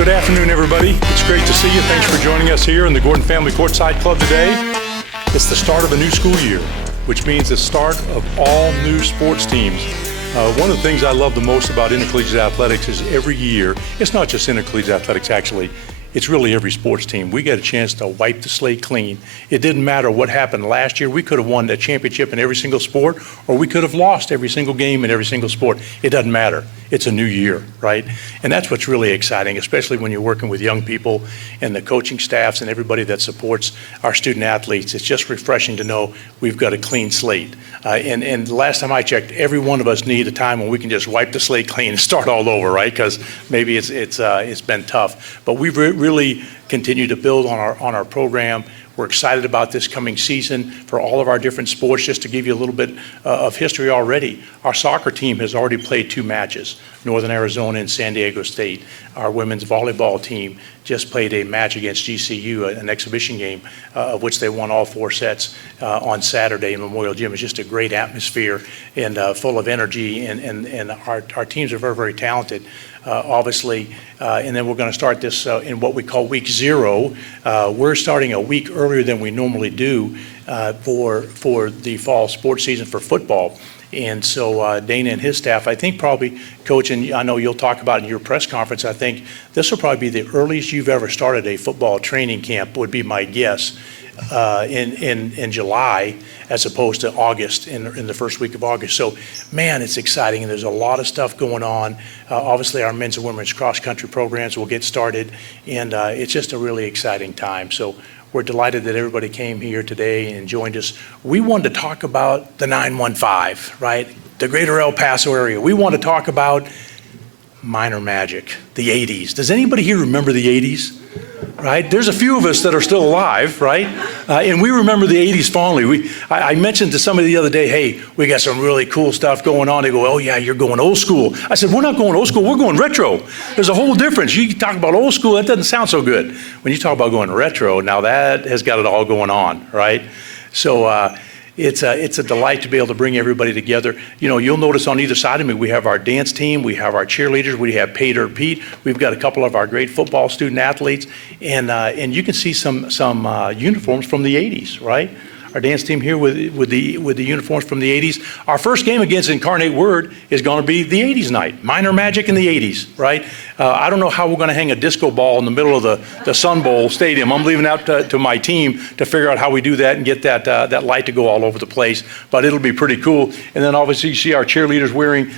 Good afternoon, everybody. It's great to see you. Thanks for joining us here in the Gordon Family Courtside Club today. It's the start of a new school year, which means the start of all new sports teams. One of the things I love the most about intercollegiate athletics is every year, it's not just intercollegiate athletics actually, it's really every sports team. We get a chance to wipe the slate clean. It didn't matter what happened last year. We could have won the championship in every single sport, or we could have lost every single game in every single sport. It doesn't matter. It's a new year, right? And that's what's really exciting, especially when you're working with young people and the coaching staffs and everybody that supports our student athletes. It's just refreshing to know we've got a clean slate. And the last time I checked, every one of us need a time when we can just wipe the slate clean and start all over, right? Because maybe it's been tough. But we've really continue to build on our program. We're excited about this coming season for all of our different sports. Just to give you a little bit of history already, our soccer team has already played 2 matches, Northern Arizona and San Diego State. Our women's volleyball team just played a match against GCU, an exhibition game, of which they won all 4 sets on Saturday in Memorial Gym. It's just a great atmosphere and full of energy, and our teams are very, very talented. Obviously, and then we're going to start this in what we call week 0. We're starting a week earlier than we normally do for the fall sports season for football. And so Dana and his staff, I think probably, Coach, and I know you'll talk about in your press conference, I think this will probably be the earliest you've ever started a football training camp, would be my guess. In July as opposed to August, in the first week of August. So, man, it's exciting, and there's a lot of stuff going on. Obviously, our men's and women's cross-country programs will get started, and it's just a really exciting time. So we're delighted that everybody came here today and joined us. We wanted to talk about the 915, right? The greater El Paso area. We want to talk about minor magic, the 80s. Does anybody here remember the 80s? Right? There's a few of us that are still alive, right? And we remember the 80s fondly. I mentioned to somebody the other day, hey, we got some really cool stuff going on. They go, oh yeah, you're going old school. I said, we're not going old school, we're going retro. There's a whole difference. You talk about old school, that doesn't sound so good. When you talk about going retro, now that has got it all going on, right? So it's a delight to be able to bring everybody together. You know, you'll notice on either side of me, we have our dance team, we have our cheerleaders, we have Pay Dirt Pete, we've got a couple of our great football student athletes, and you can see some uniforms from the 80s, right? Our dance team here with the uniforms from the 80s. Our first game against Incarnate Word is going to be the 80s night, minor magic in the 80s, right? I don't know how we're going to hang a disco ball in the middle of the Sun Bowl Stadium. I'm leaving out to my team to figure out how we do that and get that light to go all over the place, but it'll be pretty cool. And then obviously you see our cheerleaders wearing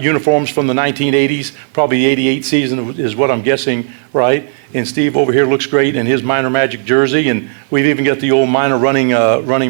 uniforms from the 1980s, probably the 88 season is what I'm guessing, right? And Steve over here looks great in his Minor Magic jersey, and we've even got the old Minor running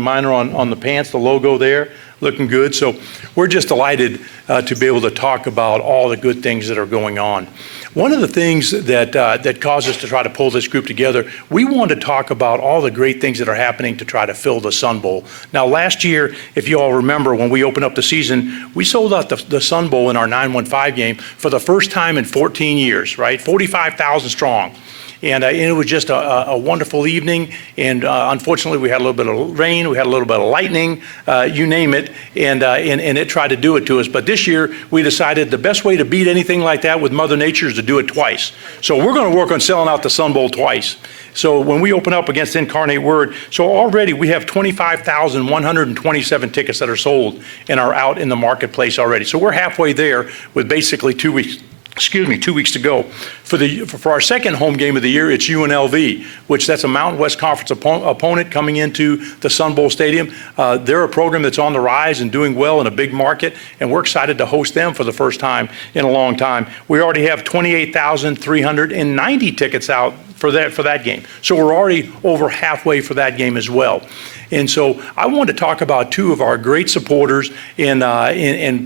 Minor on the pants, the logo there, looking good. So we're just delighted to be able to talk about all the good things that are going on. One of the things that caused us to try to pull this group together, we want to talk about all the great things that are happening to try to fill the Sun Bowl. Now, last year, if you all remember, when we opened up the season, we sold out the Sun Bowl in our 915 game for the first time in 14 years, right? 45,000 strong. And it was just a wonderful evening, and unfortunately we had a little bit of rain, we had a little bit of lightning, you name it, and it tried to do it to us. But this year we decided the best way to beat anything like that with Mother Nature is to do it twice. So we're going to work on selling out the Sun Bowl twice. So when we open up against Incarnate Word, so already we have 25,127 tickets that are sold and are out in the marketplace already. So we're halfway there with basically 2 weeks. 2 weeks to go. For our second home game of the year, it's UNLV, which that's a Mountain West Conference opponent coming into the Sun Bowl Stadium. They're a program that's on the rise and doing well in a big market, and we're excited to host them for the first time in a long time. We already have 28,390 tickets out for that game. So we're already over halfway for that game as well. And so I want to talk about 2 of our great supporters, and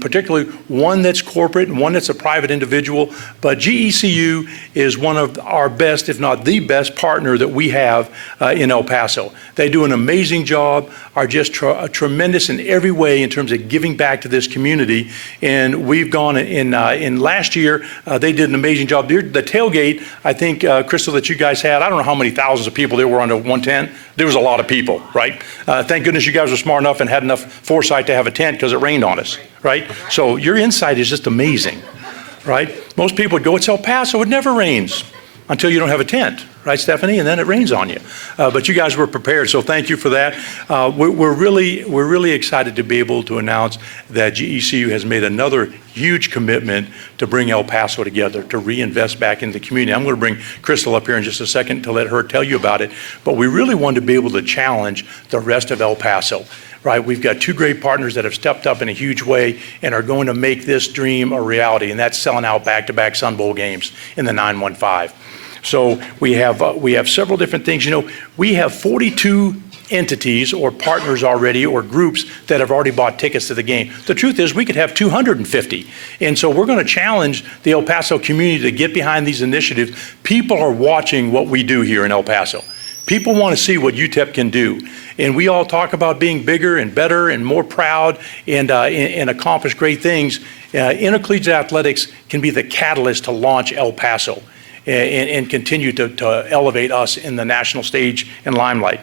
particularly one that's corporate and one that's a private individual. But GECU is one of our best, if not the best, partner that we have in El Paso. They do an amazing job, are just tremendous in every way in terms of giving back to this community. And we've gone in last year, they did an amazing job. The tailgate, I think, Crystal, that you guys had, I don't know how many thousands of people there were under 110. There was a lot of people, right? Thank goodness you guys were smart enough and had enough foresight to have a tent because it rained on us, right? So your insight is just amazing, right? Most people would go, it's El Paso, it never rains. until you don't have a tent, right, Stephanie? And then it rains on you. But you guys were prepared, so thank you for that. We're really excited to be able to announce that GECU has made another huge commitment to bring El Paso together, to reinvest back in the community. I'm going to bring Crystal up here in just a second to let her tell you about it. But we really wanted to be able to challenge the rest of El Paso. Right, we've got two great partners that have stepped up in a huge way and are going to make this dream a reality, and that's selling out back-to-back Sun Bowl games in the 915. So we have several different things. You know, we have 42 entities or partners already, or groups that have already bought tickets to the game. The truth is we could have 250. And so we're going to challenge the El Paso community to get behind these initiatives. People are watching what we do here in El Paso. People want to see what UTEP can do. And we all talk about being bigger and better and more proud and accomplish great things. Intercollegiate athletics can be the catalyst to launch El Paso and continue to elevate us in the national stage and limelight.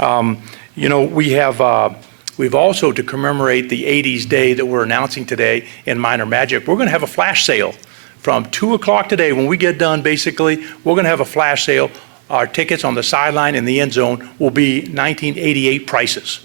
You know, we've also, to commemorate the 80s day that we're announcing today in Minor Magic, we're going to have a flash sale from 2 o'clock today. When we get done, basically, we're going to have a flash sale. Our tickets on the sideline in the end zone will be 1988 prices.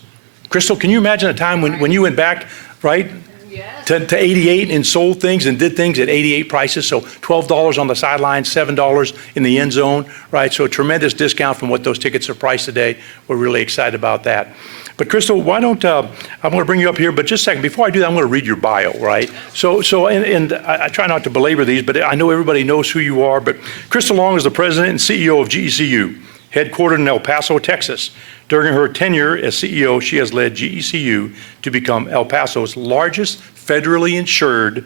Crystal, can you imagine a time when you went back, right, yes, to 88 and sold things and did things at 88 prices? So $12 on the sideline, $7 in the end zone, right? So a tremendous discount from what those tickets are priced today. We're really excited about that. But Crystal, why don't, I'm going to bring you up here, but just a second, before I do that, I'm going to read your bio, right? And I try not to belabor these, but I know everybody knows who you are, but Crystal Long is the president and CEO of GECU, headquartered in El Paso, Texas. During her tenure as CEO, she has led GECU to become El Paso's largest federally insured,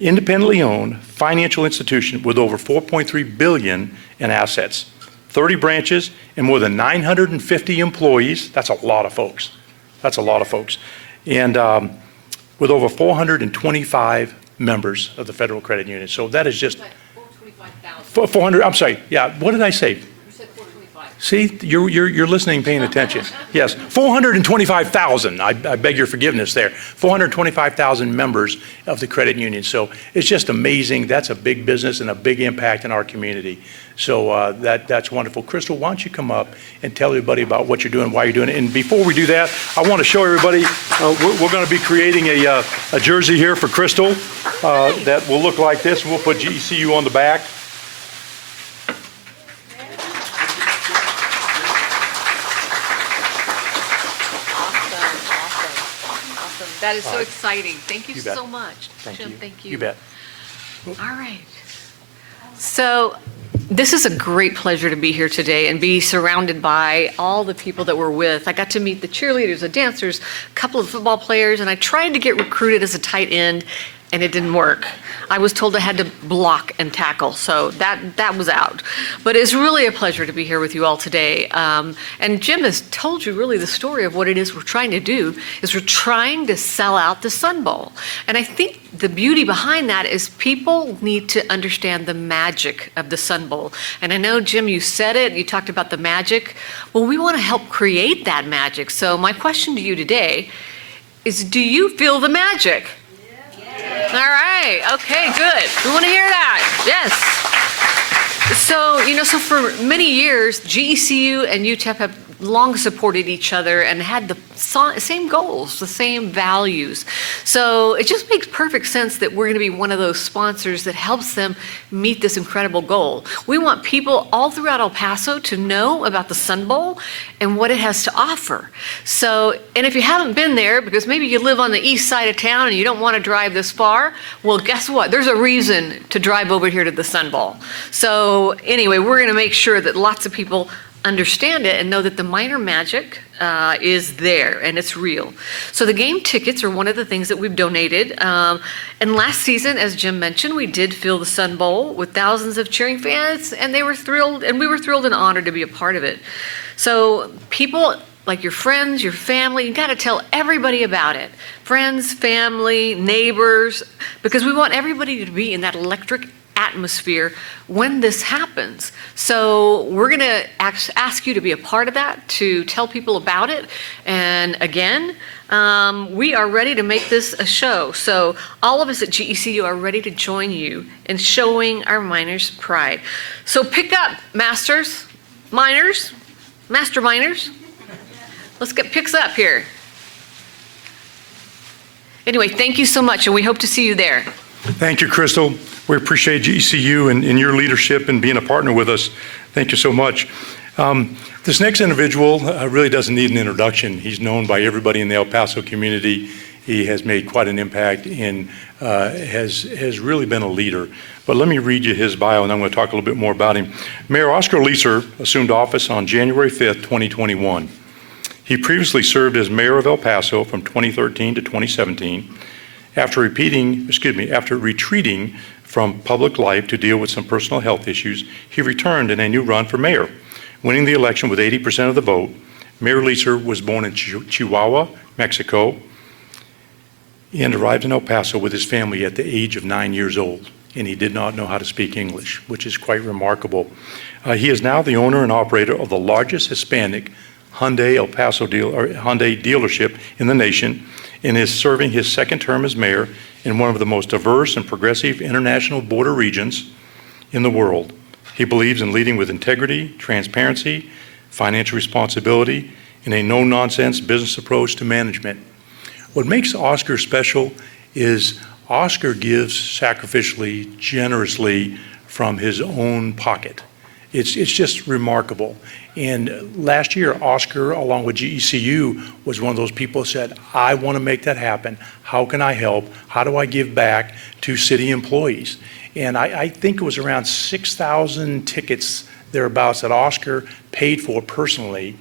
independently owned financial institution with over $4.3 billion in assets. 30 branches and more than 950 employees. That's a lot of folks. That's a lot of folks. And with over 425 members of the Federal Credit Union. So that is just 425,000. 400, I'm sorry, yeah, what did I say? You said 425. See, you're listening, paying attention. Yes, 425,000, I beg your forgiveness there. 425,000 members of the credit union. So it's just amazing. That's a big business and a big impact in our community. So that's wonderful. Crystal, why don't you come up and tell everybody about what you're doing, why you're doing it. And before we do that, I want to show everybody, we're going to be creating a jersey here for Crystal that will look like this. We'll put GECU on the back. Awesome. That is so exciting. Thank you bet. so much. Thank Jim, you. thank you. You bet. All right. So this is a great pleasure to be here today and be surrounded by all the people that we're with. I got to meet the cheerleaders, the dancers, a couple of football players, and I tried to get recruited as a tight end, and it didn't work. I was told I had to block and tackle, so that was out. But it's really a pleasure to be here with you all today. And Jim has told you really the story of what it is we're trying to do, is we're trying to sell out the Sun Bowl. And I think the beauty behind that is people need to understand the magic of the Sun Bowl. And I know, Jim, you said it, you talked about the magic. Well, we want to help create that magic. So my question to you today is, do you feel the magic? All right. Okay, good. We want to hear that. Yes. So for many years, GECU and UTEP have long supported each other and had the same goals, the same values. So it just makes perfect sense that we're going to be one of those sponsors that helps them meet this incredible goal. We want people all throughout El Paso to know about the Sun Bowl and what it has to offer. So, and if you haven't been there, because maybe you live on the east side of town and you don't want to drive this far, well, guess what? There's a reason to drive over here to the Sun Bowl. So anyway, we're going to make sure that lots of people understand it and know that the minor magic is there and it's real. So the game tickets are one of the things that we've donated. And last season, as Jim mentioned, we did fill the Sun Bowl with thousands of cheering fans, and they were thrilled, and we were thrilled and honored to be a part of it. So people like your friends, your family, you got to tell everybody about it. Friends, family, neighbors, because we want everybody to be in that electric atmosphere when this happens. So we're going to ask you to be a part of that, to tell people about it. And again, we are ready to make this a show. So all of us at GECU are ready to join you in showing our miners pride. So pick up, master miners. Let's get picks up here. Anyway, thank you so much, and we hope to see you there. Thank you, Crystal. We appreciate GECU and your leadership and being a partner with us. Thank you so much. This next individual really doesn't need an introduction. He's known by everybody in the El Paso community. He has made quite an impact and has really been a leader. But let me read you his bio, and I'm going to talk a little bit more about him. Mayor Oscar Leeser assumed office on January 5th, 2021. He previously served as mayor of El Paso from 2013 to 2017. After retreating from public life to deal with some personal health issues, he returned in a new run for mayor, winning the election with 80% of the vote. Mayor Leeser was born in Chihuahua, Mexico, and arrived in El Paso with his family at the age of 9 years old, and he did not know how to speak English, which is quite remarkable. He is now the owner and operator of the largest Hispanic Hyundai dealership in the nation, and is serving his second term as mayor in one of the most diverse and progressive international border regions in the world. He believes in leading with integrity, transparency, financial responsibility, and a no-nonsense business approach to management. What makes Oscar special is Oscar gives sacrificially, generously from his own pocket. It's just remarkable. And last year, Oscar, along with GECU, was one of those people who said, I want to make that happen. How can I help? How do I give back to city employees? And I think it was around 6,000 tickets thereabouts that Oscar paid for personally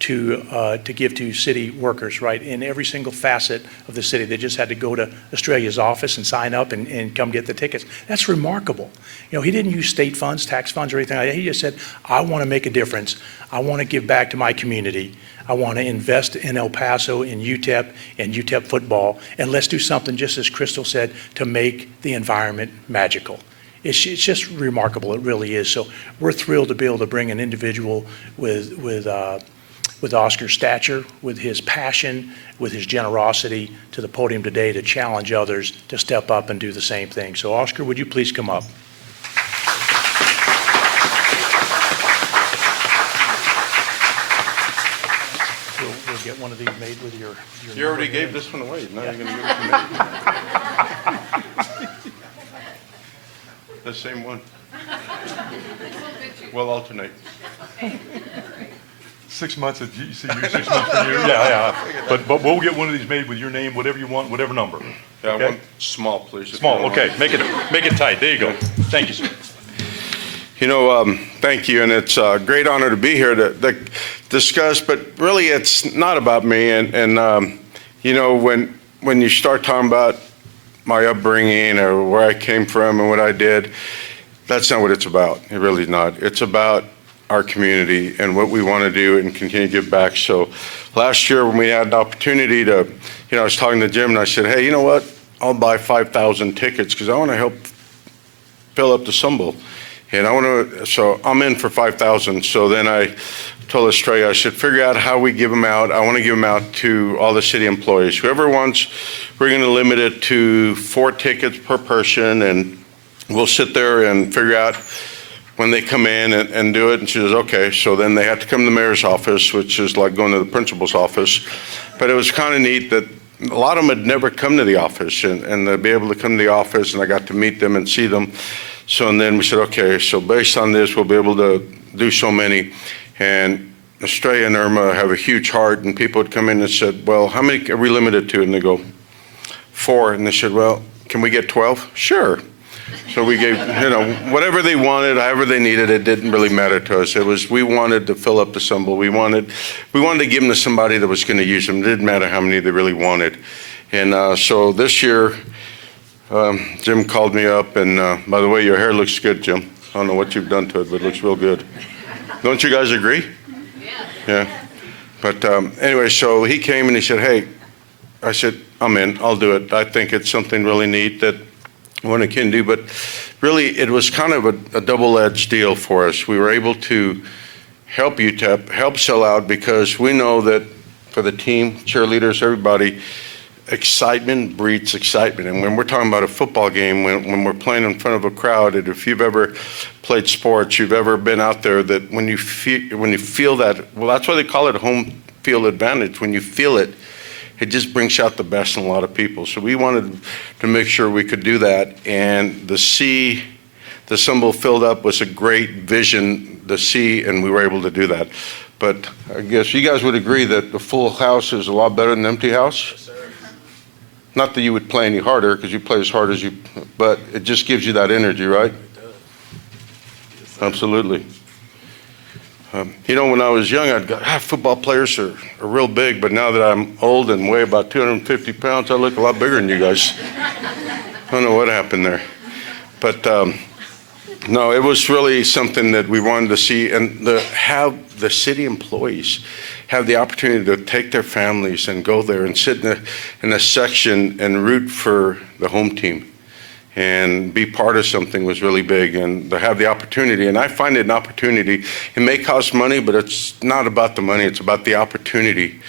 to give to city workers, right, in every single facet of the city. They just had to go to Australia's office and sign up and come get the tickets. That's remarkable. You know, he didn't use state funds, tax funds, or anything like that. He just said, I want to make a difference. I want to give back to my community. I want to invest in El Paso, in UTEP, and UTEP football, and let's do something, just as Crystal said, to make the environment magical. It's just remarkable. It really is. So we're thrilled to be able to bring an individual with Oscar's stature, with his passion, with his generosity to the podium today to challenge others to step up and do the same thing. So Oscar, would you please come up? We'll get one of these made with your You already gave this one away. Now you're going to give it to me. The same one. We'll alternate. 6 months at GECU, 6 months for you. Yeah. But we'll get one of these made with your name, whatever you want, whatever number. Yeah, okay? one small, please. Small, okay. Make it tight. There you go. Thank you, sir. You know, thank you, and it's a great honor to be here to discuss, but really it's not about me. And you know, when you start talking about my upbringing or where I came from and what I did, that's not what it's about. It really is not. It's about our community and what we want to do and continue to give back. So last year when we had an opportunity to, you know, I was talking to Jim and I said, hey, you know what? I'll buy 5,000 tickets because I want to help fill up the Sun Bowl. And I want to, so I'm in for 5,000. So then I told Australia, I should figure out how we give them out. I want to give them out to all the city employees. Whoever wants, we're going to limit it to 4 tickets per person, and we'll sit there and figure out when they come in and do it. And she says, okay. So then they have to come to the mayor's office, which is like going to the principal's office. But it was kind of neat that a lot of them had never come to the office, and to be able to come to the office, and I got to meet them and see them. So, and then we said, okay, so based on this, we'll be able to do so many. And Australia and Irma have a huge heart, and people would come in and said, well, how many are we limited to? And they go, 4. And they said, well, can we get 12? Sure. So we gave, you know, whatever they wanted, however they needed, it didn't really matter to us. It was, we wanted to fill up the Sun Bowl. We wanted to give them to somebody that was going to use them. It didn't matter how many they really wanted. And so this year, Jim called me up, and by the way, your hair looks good, Jim. I don't know what you've done to it, but it looks real good. Don't you guys agree? Yeah. But anyway, so he came and he said, hey, I said, I'm in, I'll do it. I think it's something really neat that one can do. But really, it was kind of a double-edged deal for us. We were able to help UTEP, help sell out, because we know that for the team, cheerleaders, everybody, excitement breeds excitement. And when we're talking about a football game, when we're playing in front of a crowd, and if you've ever played sports, you've ever been out there, that when you feel that, well, that's why they call it home field advantage. When you feel it, it just brings out the best in a lot of people. So we wanted to make sure we could do that. And the symbol filled up was a great vision, the C, and we were able to do that. But I guess you guys would agree that the full house is a lot better than an empty house? Yes, sir. Not that you would play any harder, because you play as hard as you, but it just gives you that energy, right? It does. Yes, absolutely. When I was young, I'd go, football players are real big, but now that I'm old and weigh about 250 pounds, I look a lot bigger than you guys. I don't know what happened there. But no, it was really something that we wanted to see, and have the city employees have the opportunity to take their families and go there and sit in a section and root for the home team and be part of something was really big, and to have the opportunity. And I find it an opportunity. It may cost money, but it's not about the money. It's about the opportunity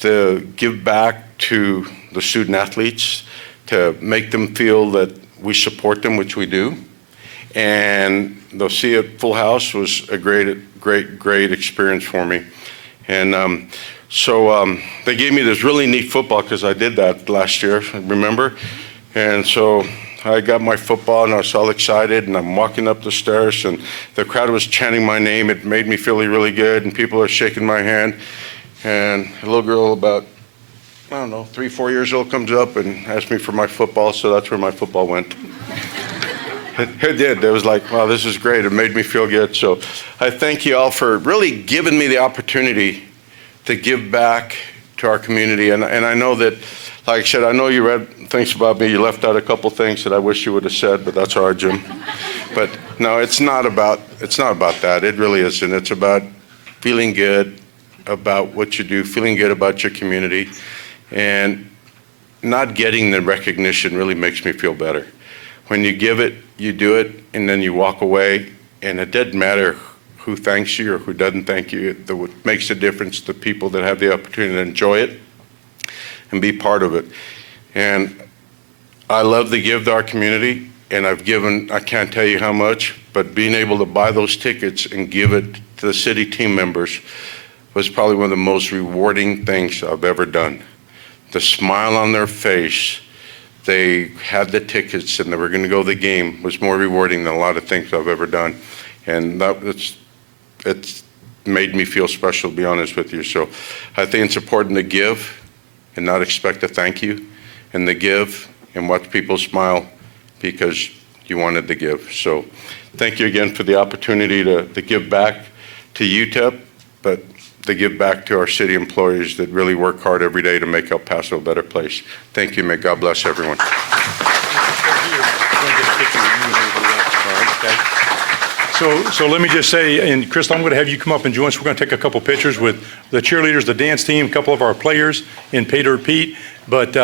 to give back to the student athletes, to make them feel that we support them, which we do. And they'll see it full house was a great experience for me. And so they gave me this really neat football, because I did that last year, remember? And so I got my football, and I was all excited, and I'm walking up the stairs, and the crowd was chanting my name. It made me feel really good, and people are shaking my hand. And a little girl about, 3, 4 years old comes up and asks me for my football, so that's where my football went. It did. It was like, wow, this is great. It made me feel good. So I thank you all for really giving me the opportunity to give back to our community. And I know that, like I said, I know you read things about me. You left out a couple things that I wish you would have said, but that's all right, Jim. But no, it's not about that. It really isn't. It's about feeling good about what you do, feeling good about your community, and not getting the recognition really makes me feel better. When you give it, you do it, and then you walk away, and it doesn't matter who thanks you or who doesn't thank you. What makes a difference, the people that have the opportunity to enjoy it and be part of it. And I love to give to our community, and I've given, I can't tell you how much, but being able to buy those tickets and give it to the city team members was probably one of the most rewarding things I've ever done. The smile on their face, they had the tickets and they were going to go to the game, was more rewarding than a lot of things I've ever done. And it's made me feel special, to be honest with you. So I think it's important to give and not expect a thank you, and to give and watch people smile because you wanted to give. So thank you again for the opportunity to give back to UTEP, but to give back to our city employees that really work hard every day to make El Paso a better place. Thank you. May God bless everyone. So let me just say, and Crystal, I'm going to have you come up and join us. We're going to take a couple pictures with the cheerleaders, the dance team, a couple of our players in Pay Dirt Pete. But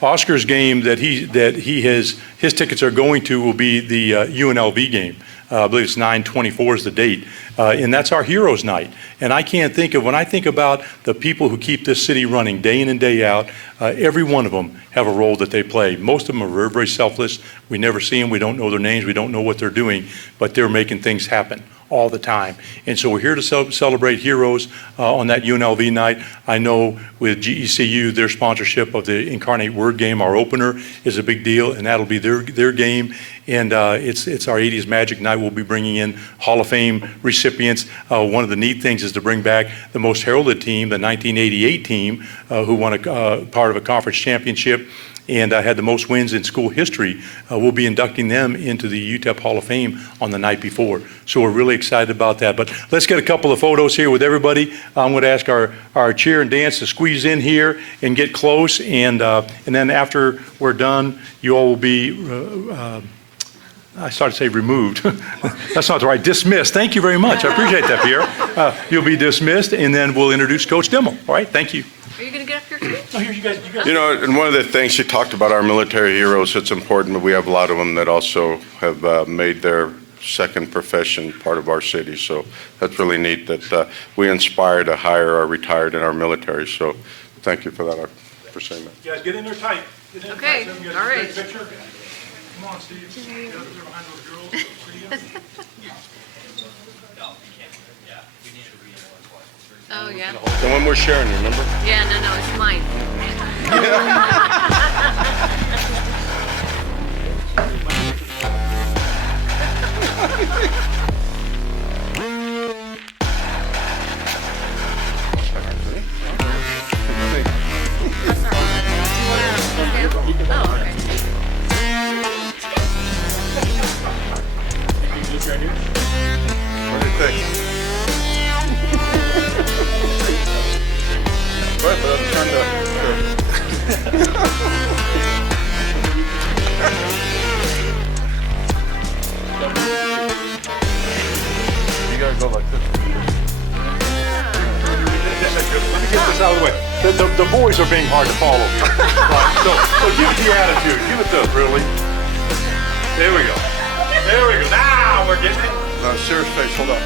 Oscar's game that his tickets are going to will be the UNLV game. I believe it's 9/24 is the date. And that's our Heroes Night. And I can't think of, when I think about the people who keep this city running day in and day out, every one of them have a role that they play. Most of them are very, very selfless. We never see them. We don't know their names. We don't know what they're doing, but they're making things happen all the time. And so we're here to celebrate heroes on that UNLV night. I know with GECU, their sponsorship of the Incarnate Word game, our opener, is a big deal, and that'll be their game. And it's our 80s Magic Night. We'll be bringing in Hall of Fame recipients. One of the neat things is to bring back the most heralded team, the 1988 team, who won a part of a conference championship and had the most wins in school history. We'll be inducting them into the UTEP Hall of Fame on the night before. So we're really excited about that. But let's get a couple of photos here with everybody. I'm going to ask our cheer and dance to squeeze in here and get close. And then after we're done, you all will be, I started to say removed. That's not the right, dismissed. Thank you very much. I appreciate that, Pierre. You'll be dismissed, and then we'll introduce Coach Dimmel. All right, thank you. Are you going to get up here? Oh, here, you guys. You know, and one of the things you talked about our military heroes, it's important, but we have a lot of them that also have made their second profession part of our city. So that's really neat that we inspire to hire our retired in our military. So thank you for that, for saying that. You guys get in there tight. Get in there Okay, tight so we can get all a right. great picture. Come on, Steve. Get up there behind those girls. So see you. Oh, yeah? The one we're sharing, remember? Yeah, no, it's mine. Oh, okay. What do you think? But I'm trying You gotta go like this. Let me get this out of the way. The boys are being hard to follow. Right, so give it the attitude. Give it the really. There we go. There we go. Now we're getting it. No, serious face, hold up.